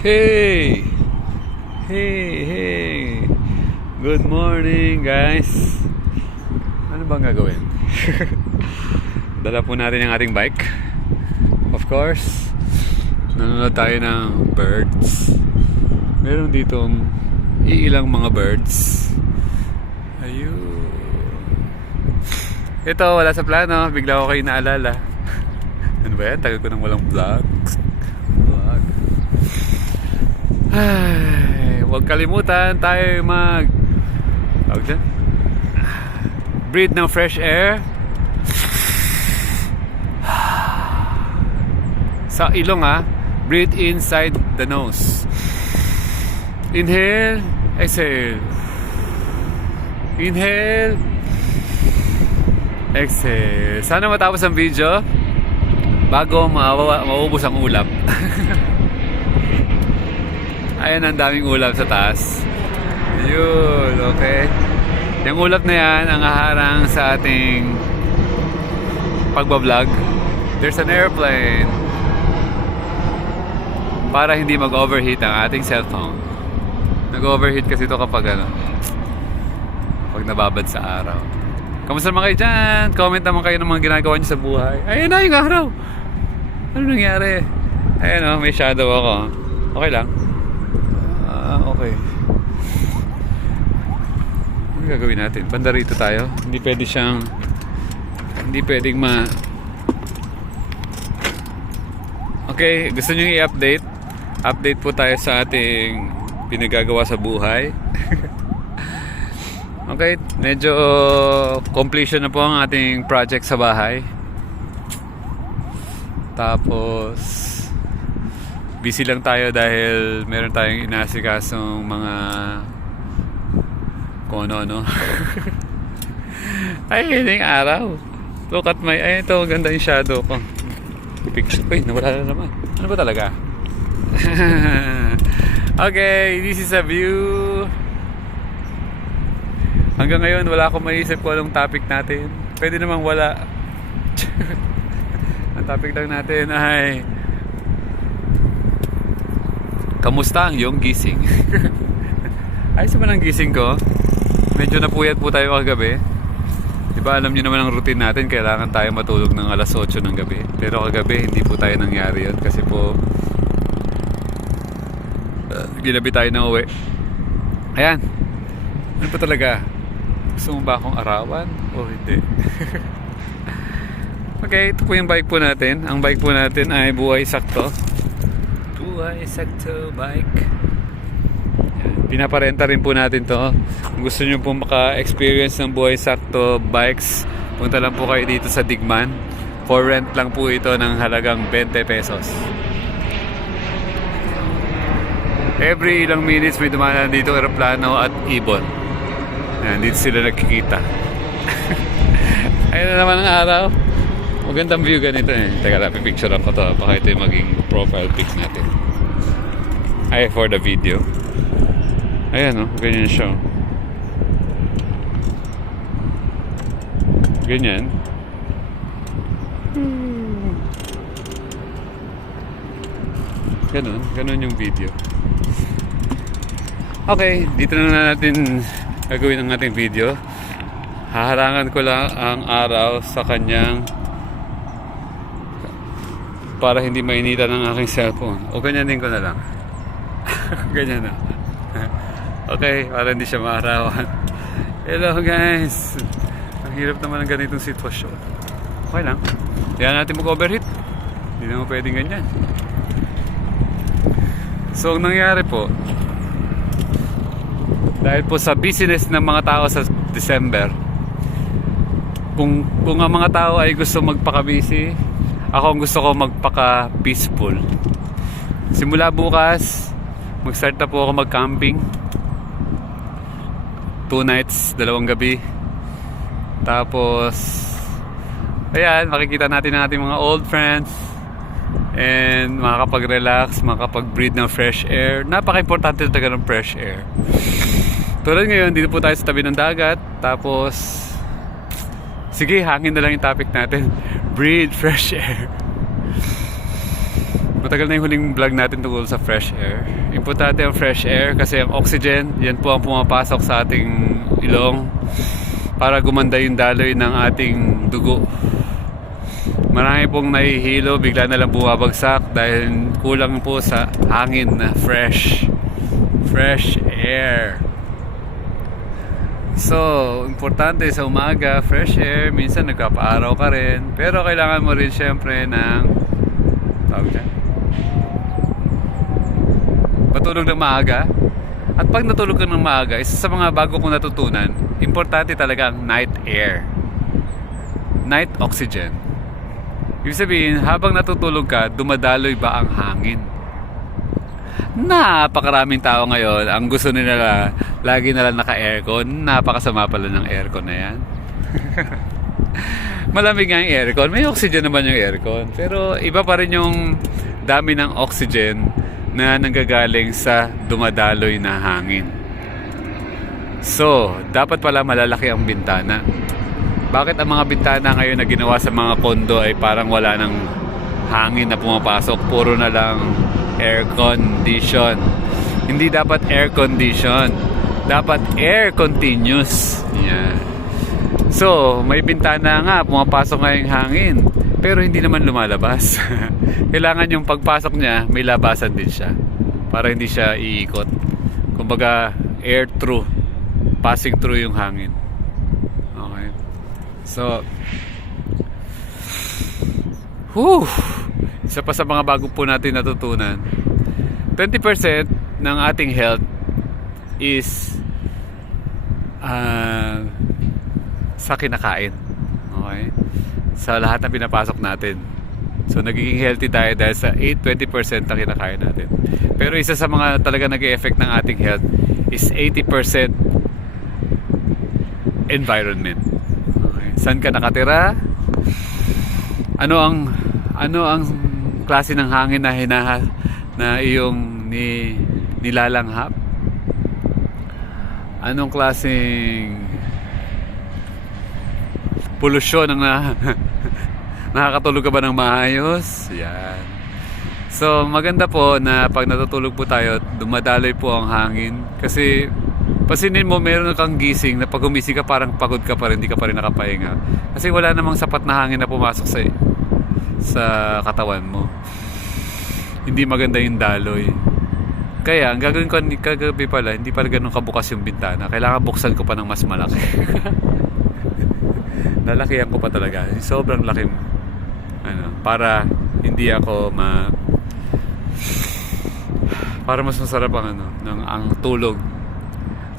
Hey! Hey, hey! Good morning, guys! Ano bang gagawin? Dala po natin yung ating bike. Of course, nanonood tayo ng birds. Meron ditong iilang mga birds. Ayun. Ito, wala sa plano. Bigla ko kayo naalala. Ano ba yan? Tagal ko nang walang. Vlog. Ay, huwag kalimutan tayo mag tawag breathe ng fresh air. Sa ilong ha breathe inside the nose. Inhale exhale. Inhale exhale. Sana matapos ang video bago maubos ang ulap Ayan, ang daming ulap sa taas. Yun, okay. Yung ulap na yan ang haharang sa ating pagbablog. There's an airplane para hindi mag-overheat ang ating cellphone. Nag-overheat kasi ito kapag ano, pag nababad sa araw. Kamusta naman kayo dyan? Comment naman kayo ng mga ginagawa niyo sa buhay. Ayun na yung araw. Ano nangyari? Ayun oh, may shadow ako. Okay lang. Okay. Ano gagawin natin? Banda rito tayo. Hindi pwede siyang hindi pwedeng ma Okay, gusto niyo i-update? Update po tayo sa ating pinagagawa sa buhay. okay, medyo completion na po ang ating project sa bahay. Tapos busy lang tayo dahil meron tayong inasikasong mga kung ano-ano. ay, hiling araw. Look at my... Ay, ito, ganda yung shadow ko. Picture ko, nawala na naman. Ano ba talaga? okay, this is a view. Hanggang ngayon, wala akong maisip kung anong topic natin. Pwede namang wala. ang topic lang natin ay Kamusta ang iyong gising? Ayos naman ang gising ko. Medyo napuyat po tayo kagabi. Di ba alam niyo naman ang routine natin, kailangan tayo matulog ng alas 8 ng gabi. Pero kagabi, hindi po tayo nangyari yun kasi po uh, ginabi tayo na uwi. Ayan. Ano pa talaga? Gusto mo ba akong arawan? O hindi? okay, ito po yung bike po natin. Ang bike po natin ay buhay sakto. Buhay Sakto Bike. Pinaparenta rin po natin to. Kung gusto nyo po maka-experience ng Buhay Sakto Bikes, punta lang po kayo dito sa Digman. For rent lang po ito ng halagang 20 pesos. Every ilang minutes may dumaan dito aeroplano at ibon. Yan, dito sila nagkikita. Ayun na naman ang araw. Magandang view ganito eh. Teka lang, picture ko to. Baka ito yung maging profile pic natin. Ay, for the video. Ayan o, oh, ganyan siya. oh. Ganyan. Ganon, ganon yung video. Okay, dito na natin gagawin ang ating video. Haharangan ko lang ang araw sa kanyang para hindi mainitan ng aking cellphone. O ganyanin ko na lang. Ganyan na. okay, para hindi siya maarawan. Hello guys! Ang hirap naman ng ganitong sitwasyon. Okay lang. Kaya natin mag-overheat. Hindi naman pwedeng ganyan. So, ang nangyari po, dahil po sa business ng mga tao sa December, kung, kung ang mga tao ay gusto magpaka-busy, ako ang gusto ko magpaka-peaceful. Simula bukas, mag-start na po ako mag-camping. Two nights, dalawang gabi. Tapos, ayan, makikita natin ang ating mga old friends. And makakapag-relax, makakapag-breathe ng fresh air. Napaka-importante talaga ng fresh air. Tulad ngayon, dito po tayo sa tabi ng dagat. Tapos, sige, hangin na lang yung topic natin. Breathe fresh air. Matagal na yung huling vlog natin tungkol sa fresh air. Importante ang fresh air kasi ang oxygen, yan po ang pumapasok sa ating ilong para gumanda yung daloy ng ating dugo. Marami pong nahihilo, bigla na lang bumabagsak dahil kulang po sa hangin na fresh. Fresh air. So, importante sa umaga, fresh air, minsan nagpapaaraw ka rin. Pero kailangan mo rin syempre ng tawag dyan, matulog ng maaga. At pag natulog ka ng maaga, isa sa mga bago kong natutunan, importante talaga ang night air. Night oxygen. Ibig sabihin, habang natutulog ka, dumadaloy ba ang hangin? Napakaraming tao ngayon, ang gusto nila lagi na lang naka-aircon. Napakasama pala ng aircon na yan. Malamig nga yung aircon. May oxygen naman yung aircon. Pero iba pa rin yung dami ng oxygen na nanggagaling sa dumadaloy na hangin. So, dapat pala malalaki ang bintana. Bakit ang mga bintana ngayon na ginawa sa mga kondo ay parang wala ng hangin na pumapasok? Puro na lang air condition. Hindi dapat air condition. Dapat air continuous. Yan. So, may bintana nga, pumapasok nga yung hangin. Pero hindi naman lumalabas. Kailangan yung pagpasok niya, may labasan din siya. Para hindi siya iikot. Kumbaga, air through. Passing through yung hangin. Okay. So, whew, isa pa sa mga bago po natin natutunan. 20% ng ating health is ah, sa kinakain. Okay? Sa lahat na pinapasok natin. So, nagiging healthy tayo dahil sa 8-20% na kinakain natin. Pero isa sa mga talaga nag effect ng ating health is 80% environment. Okay. Saan ka nakatira? Ano ang ano ang klase ng hangin na hinaha na iyong ni nilalanghap? Anong klaseng polusyon ang na nakakatulog ka ba ng maayos? Yan. So, maganda po na pag natutulog po tayo, dumadaloy po ang hangin. Kasi, pasinin mo, meron kang gising na pag gumising ka, parang pagod ka pa rin, hindi ka pa rin nakapahinga. Kasi wala namang sapat na hangin na pumasok sa, sa katawan mo. Hindi maganda yung daloy. Kaya, ang gagawin ko kagabi pala, hindi pala ganun kabukas yung bintana. Kailangan buksan ko pa ng mas malaki. Lalakihan ko pa talaga. Sobrang laki. Ano, para hindi ako ma para mas masarap ang ano, ng ang tulog.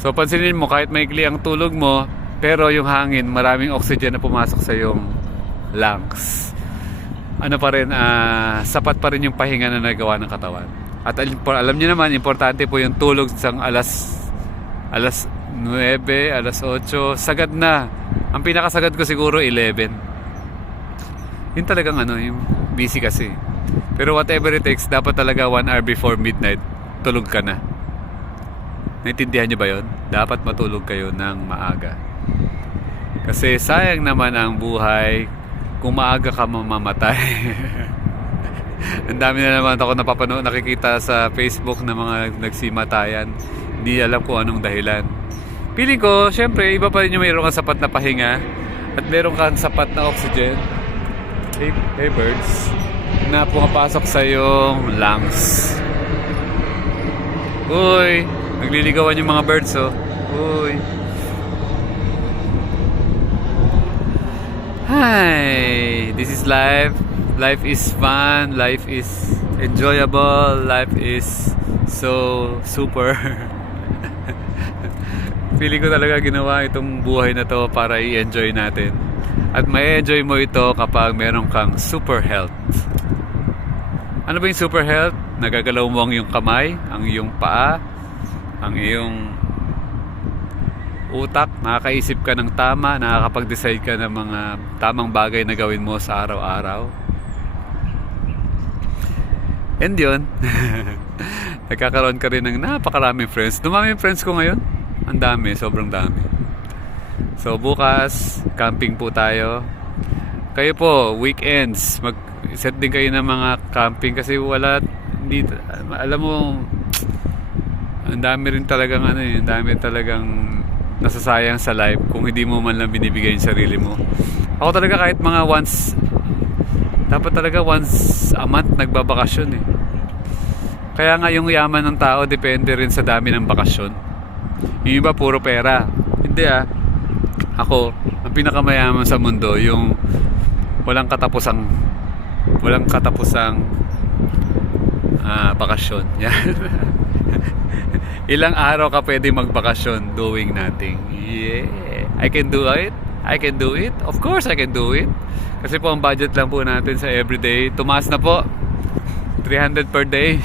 So pansinin mo kahit maikli ang tulog mo, pero yung hangin, maraming oxygen na pumasok sa yung lungs. Ano pa rin, ah, sapat pa rin yung pahinga na nagawa ng katawan. At al- alam niyo naman, importante po yung tulog sa alas alas 9, alas 8, sagad na. Ang pinakasagad ko siguro 11. Yun talagang ano, yung busy kasi. Pero whatever it takes, dapat talaga 1 hour before midnight, tulog ka na. Naintindihan niyo ba yon? Dapat matulog kayo ng maaga. Kasi sayang naman ang buhay kung maaga ka mamamatay. ang dami na naman ako napapanood, nakikita sa Facebook na mga nagsimatayan. Hindi alam kung anong dahilan. Piling ko, syempre, iba pa rin yung mayroon kang sapat na pahinga at meron kang sapat na oxygen. Hey, hey birds, na pumapasok sa yung lungs. Uy, nagliligawan yung mga birds, oh. Uy. Hi, this is life. Life is fun. Life is enjoyable. Life is so super. Feeling ko talaga ginawa itong buhay na to para i-enjoy natin. At may enjoy mo ito kapag meron kang super health. Ano ba yung super health? Nagagalaw mo ang iyong kamay, ang iyong paa, ang iyong utak, nakakaisip ka ng tama, nakakapag-decide ka ng mga tamang bagay na gawin mo sa araw-araw. And yun, nagkakaroon ka rin ng napakaraming friends. Dumami yung friends ko ngayon. Ang dami, sobrang dami. So bukas, camping po tayo. Kayo po, weekends, mag set din kayo ng mga camping kasi wala hindi alam mo ang dami rin talagang ano eh, ang dami talagang nasasayang sa life kung hindi mo man lang binibigay yung sarili mo. Ako talaga kahit mga once dapat talaga once a month nagbabakasyon eh. Kaya nga yung yaman ng tao depende rin sa dami ng bakasyon. Yung iba puro pera. Hindi ah. Ako, ang pinakamayaman sa mundo yung walang katapusang walang katapusang ah, bakasyon. Yan. Ilang araw ka pwede magbakasyon doing nothing. Yeah. I can do it. I can do it. Of course, I can do it. Kasi po ang budget lang po natin sa everyday. Tumaas na po. 300 per day.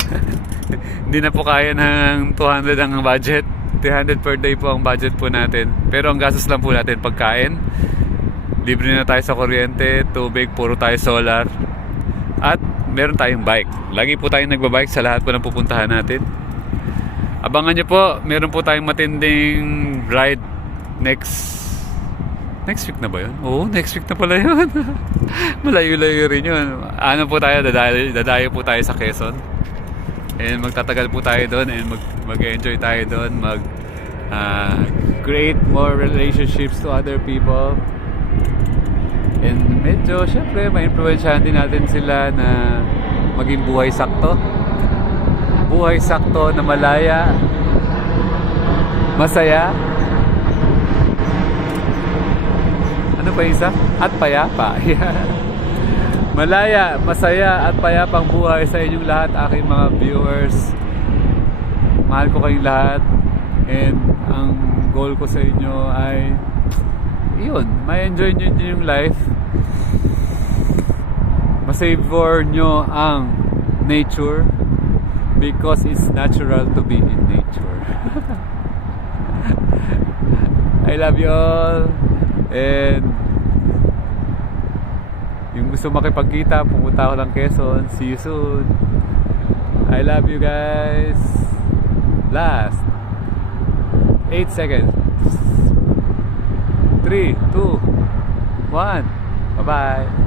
Hindi na po kaya ng 200 ang budget. 300 per day po ang budget po natin. Pero ang gastos lang po natin pagkain. Libre na tayo sa kuryente, tubig, puro tayo solar. At meron tayong bike. Lagi po tayong nagbabike sa lahat po ng pupuntahan natin. Abangan nyo po, meron po tayong matinding ride next Next week na ba yun? Oo, next week na pala yun. Malayo-layo rin yun. Ano po tayo, dadayo, dadayo po tayo sa Quezon. And magtatagal po tayo doon and mag, mag-enjoy tayo doon. Mag ah, create more relationships to other people. And medyo, syempre, ma-influensyahan din natin sila na maging buhay sakto. Buhay sakto na malaya. Masaya. Ano pa isa? At payapa. Malaya, masaya at payapang buhay sa inyong lahat, aking mga viewers. Mahal ko kayong lahat. And ang goal ko sa inyo ay yun, may enjoy nyo yung life. Masavor nyo ang nature because it's natural to be in nature. I love you all. And yung gusto makipagkita, pumunta ako ng Quezon. See you soon. I love you guys. Last 8 seconds. 3, 2, 1. Bye-bye.